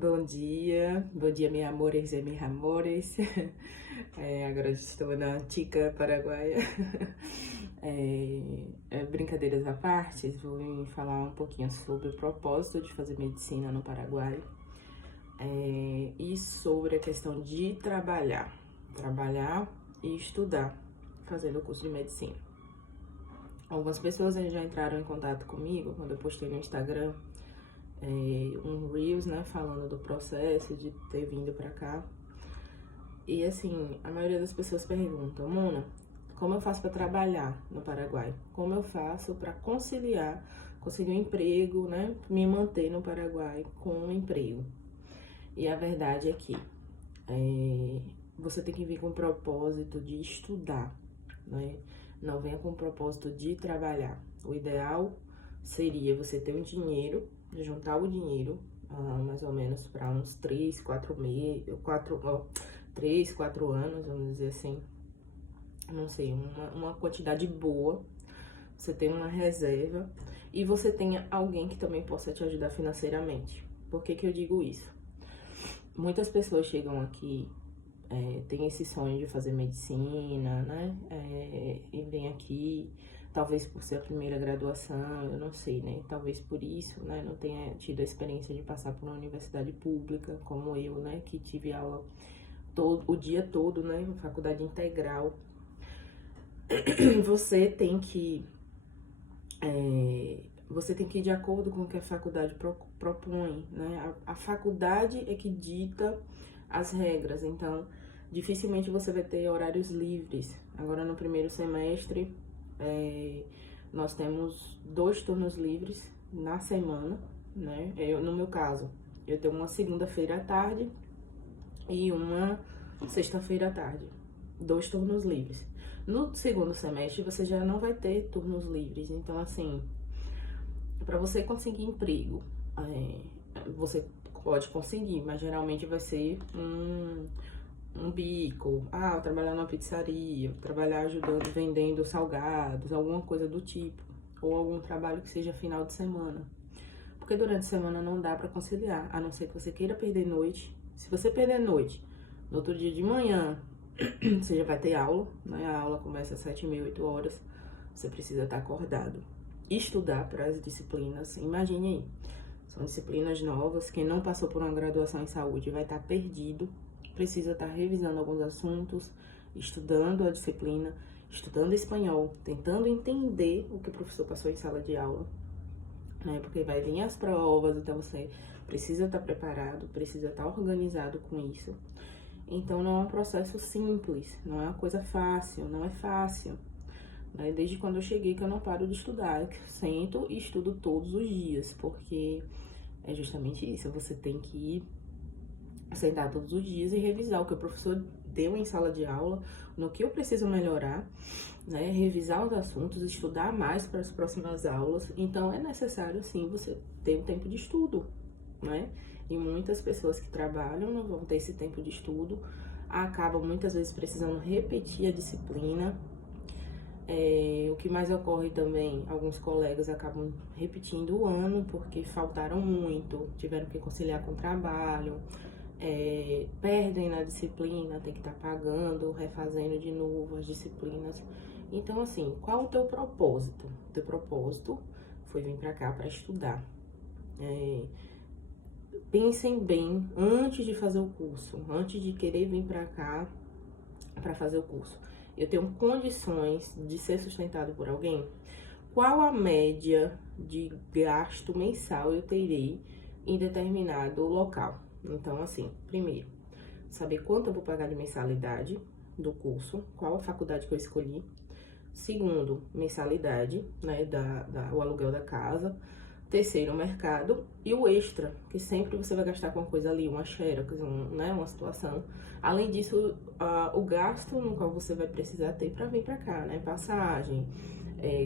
Bom dia, meus amores e minhas amores. Agora estou na Antiga Paraguaia. Brincadeiras à parte, vou falar um pouquinho sobre o propósito de fazer medicina no Paraguai e sobre a questão de trabalhar e estudar, fazendo o curso de medicina. Algumas pessoas já entraram em contato comigo quando eu postei no Instagram um Reels, né, falando do processo de ter vindo pra cá. E assim, a maioria das pessoas perguntam: Mona, como eu faço para trabalhar no Paraguai? Como eu faço para conseguir um emprego, né, me manter no Paraguai com um emprego? E a verdade é que você tem que vir com o propósito de estudar, né? Não venha com o propósito de trabalhar. O ideal seria você ter um dinheiro, juntar o dinheiro, mais ou menos para uns 3, 4 anos, vamos dizer assim, não sei, uma quantidade boa, você tem uma reserva e você tenha alguém que também possa te ajudar financeiramente. Por que eu digo isso? Muitas pessoas chegam aqui, tem esse sonho de fazer medicina, né, e vem aqui, talvez por ser a primeira graduação, eu não sei, né, talvez por isso, né, não tenha tido a experiência de passar por uma universidade pública, como eu, né, que tive aula o dia todo, né, faculdade integral. Você tem que ir de acordo com o que a faculdade propõe, né? A faculdade é que dita as regras, então dificilmente você vai ter horários livres. Agora no primeiro semestre nós temos 2 turnos livres na semana, né? No meu caso, eu tenho uma segunda-feira à tarde e uma sexta-feira à tarde, 2 turnos livres. No segundo semestre você já não vai ter turnos livres, então assim, para você conseguir emprego, você pode conseguir, mas geralmente vai ser um bico, trabalhar numa pizzaria, trabalhar ajudando, vendendo salgados, alguma coisa do tipo, ou algum trabalho que seja final de semana, porque durante a semana não dá para conciliar, a não ser que você queira perder noite. Se você perder noite, no outro dia de manhã, você já vai ter aula, né? A aula começa às 7h30, 8 horas, você precisa estar acordado. Estudar para as disciplinas, imagine aí, são disciplinas novas, quem não passou por uma graduação em saúde vai estar perdido, precisa estar revisando alguns assuntos, estudando a disciplina, estudando espanhol, tentando entender o que o professor passou em sala de aula, né? Porque vai vir as provas, então você precisa estar preparado, precisa estar organizado com isso. Então não é um processo simples, não é uma coisa fácil, não é fácil. Desde quando eu cheguei que eu não paro de estudar, eu sento e estudo todos os dias, porque é justamente isso, você tem que sentar todos os dias e revisar o que o professor deu em sala de aula, no que eu preciso melhorar, né, revisar os assuntos, estudar mais para as próximas aulas. Então é necessário sim você ter um tempo de estudo, né? E muitas pessoas que trabalham não vão ter esse tempo de estudo, acabam muitas vezes precisando repetir a disciplina. O que mais ocorre também, alguns colegas acabam repetindo o ano porque faltaram muito, tiveram que conciliar com o trabalho, perdem na disciplina, tem que estar pagando, refazendo de novo as disciplinas. Então, assim, qual o teu propósito? O teu propósito foi vir pra cá para estudar. Pensem bem antes de fazer o curso, antes de querer vir pra cá para fazer o curso. Eu tenho condições de ser sustentado por alguém? Qual a média de gasto mensal eu terei em determinado local? Então, assim, primeiro, saber quanto eu vou pagar de mensalidade do curso, qual a faculdade que eu escolhi. Segundo, mensalidade, né, o aluguel da casa. Terceiro, o mercado e o extra, que sempre você vai gastar com uma coisa ali, uma xerox, né, uma situação. Além disso, o gasto no qual você vai precisar ter para vir para cá, né, passagem,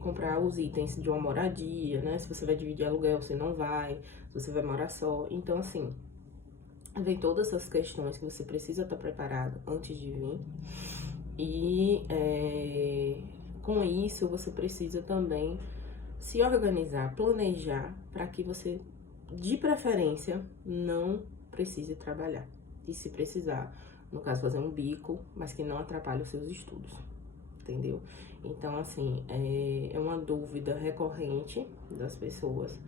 comprar os itens de uma moradia, né, se você vai dividir aluguel, você não vai, se você vai morar só. Então, assim, vem todas essas questões que você precisa estar preparado antes de vir. E com isso, você precisa também se organizar, planejar, para que você, de preferência, não precise trabalhar. E se precisar, no caso, fazer um bico, mas que não atrapalhe os seus estudos, entendeu? Então, assim, é uma dúvida recorrente das pessoas.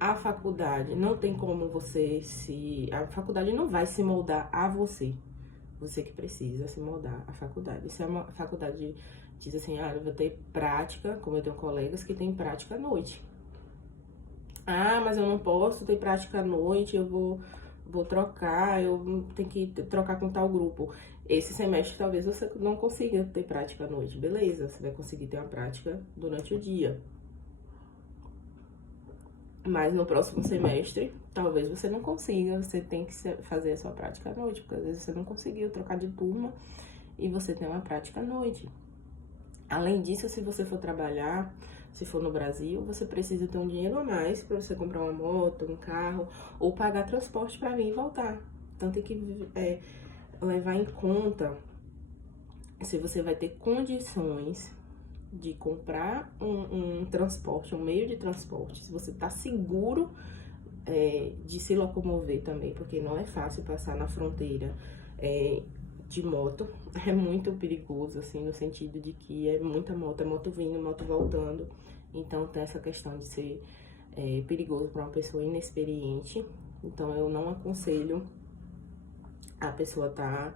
A faculdade não tem como você se... A faculdade não vai se moldar a você. Você que precisa se moldar a faculdade. Se é uma faculdade diz assim, eu vou ter prática, como eu tenho colegas que têm prática à noite. Ah, mas eu não posso ter prática à noite, eu vou trocar, eu tenho que trocar com tal grupo. Esse semestre talvez você não consiga ter prática à noite, beleza? Você vai conseguir ter uma prática durante o dia. Mas no próximo semestre, talvez você não consiga, você tem que fazer a sua prática à noite, porque às vezes você não conseguiu trocar de turma e você tem uma prática à noite. Além disso, se você for trabalhar, se for no Brasil, você precisa ter um dinheiro a mais para você comprar uma moto, um carro, ou pagar transporte para vir e voltar. Então tem que levar em conta se você vai ter condições de comprar um transporte, um meio de transporte, se você tá seguro de se locomover também, porque não é fácil passar na fronteira de moto, é muito perigoso, assim, no sentido de que é muita moto, é moto vindo, moto voltando, então tem essa questão de ser perigoso para uma pessoa inexperiente, então eu não aconselho a pessoa tá,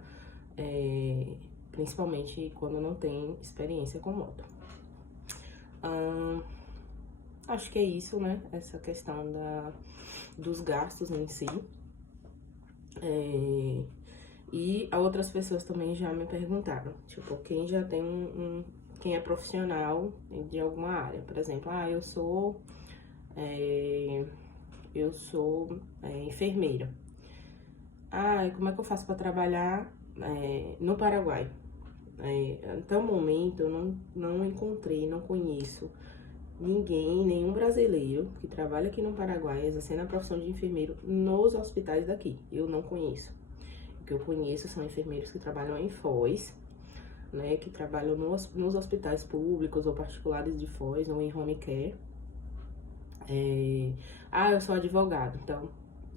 principalmente quando não tem experiência com moto. Acho que é isso, né? Essa questão dos gastos em si. E outras pessoas também já me perguntaram, tipo, quem já tem quem é profissional de alguma área. Por exemplo, eu sou enfermeira. Como é que eu faço para trabalhar no Paraguai? Até o momento eu não encontrei, não conheço nenhum brasileiro que trabalha aqui no Paraguai exercendo a profissão de enfermeiro nos hospitais daqui. Eu não conheço. O que eu conheço são enfermeiros que trabalham em Foz, né, que trabalham nos hospitais públicos ou particulares de Foz ou em home care. Eu sou advogado, então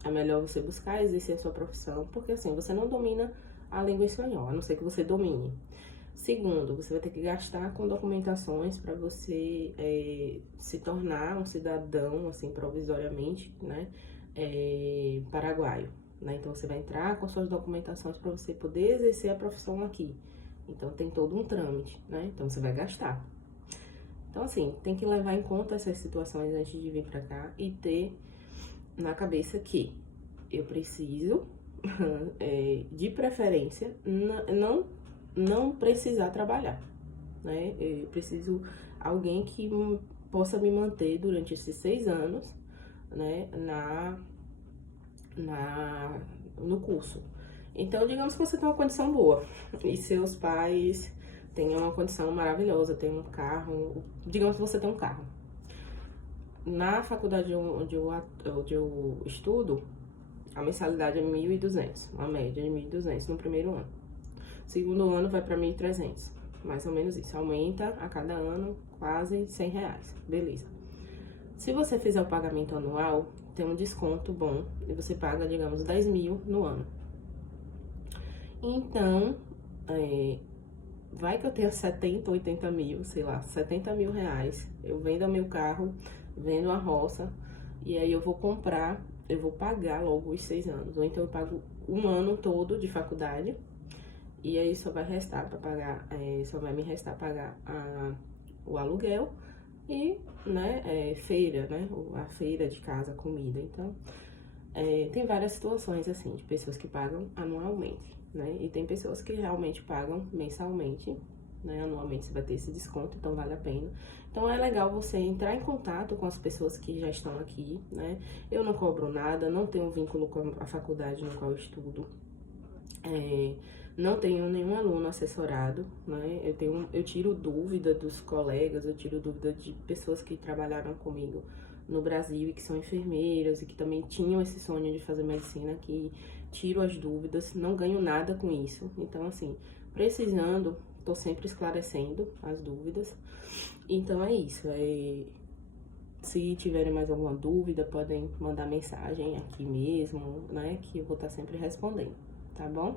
é melhor você buscar exercer a sua profissão, porque assim, você não domina a língua espanhola, a não ser que você domine. Segundo, você vai ter que gastar com documentações para você se tornar um cidadão, assim, provisoriamente, né, paraguaio, né? Então, você vai entrar com suas documentações para você poder exercer a profissão aqui. Então, tem todo um trâmite, né? Então, você vai gastar. Então, assim, tem que levar em conta essas situações antes de vir para cá e ter na cabeça que eu preciso, de preferência, não precisar trabalhar, né? Eu preciso alguém que possa me manter durante esses 6 anos, né, no curso. Então, digamos que você tem uma condição boa e seus pais têm uma condição maravilhosa, tem um carro, digamos que você tem um carro. Na faculdade onde eu estudo, a mensalidade é 1.200, uma média de 1.200 no primeiro ano. Segundo ano vai para 1.300, mais ou menos isso. Aumenta a cada ano quase R$100, beleza. Se você fizer o pagamento anual, tem um desconto bom e você paga, digamos, 10 mil no ano. Então, vai que eu tenho 70, 80 mil, sei lá, 70 mil reais. Eu vendo meu carro, vendo a roça e aí eu vou pagar logo os 6 anos. Ou então eu pago um ano todo de faculdade. E aí só vai restar para pagar, só vai me restar pagar o aluguel e, né, feira, né, a feira de casa, comida. Então, tem várias situações, assim, de pessoas que pagam anualmente, né, e tem pessoas que realmente pagam mensalmente, né, anualmente você vai ter esse desconto, então vale a pena. Então, é legal você entrar em contato com as pessoas que já estão aqui, né, eu não cobro nada, não tenho vínculo com a faculdade no qual eu estudo, não tenho nenhum aluno assessorado, né? Eu tiro dúvida dos colegas, eu tiro dúvida de pessoas que trabalharam comigo no Brasil e que são enfermeiras e que também tinham esse sonho de fazer medicina aqui. Tiro as dúvidas, não ganho nada com isso. Então, assim, precisando, tô sempre esclarecendo as dúvidas. Então, é isso. Se tiverem mais alguma dúvida, podem mandar mensagem aqui mesmo, né? Que eu vou estar sempre respondendo, tá bom?